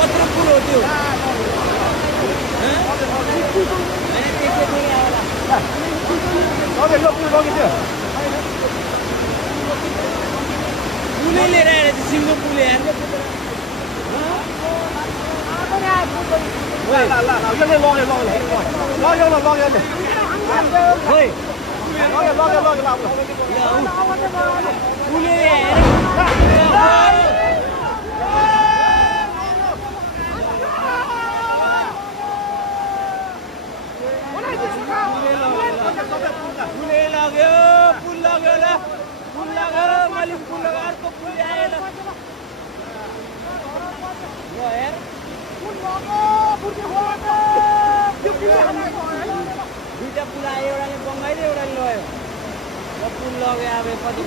कत्रो पुल हो त्यो पुलै लिएर आएर सिङ्गो पुल यार दुईटा पुल आयो एउटाले बङ्गाइले एउटाले लयो पुल लग्यो अब कति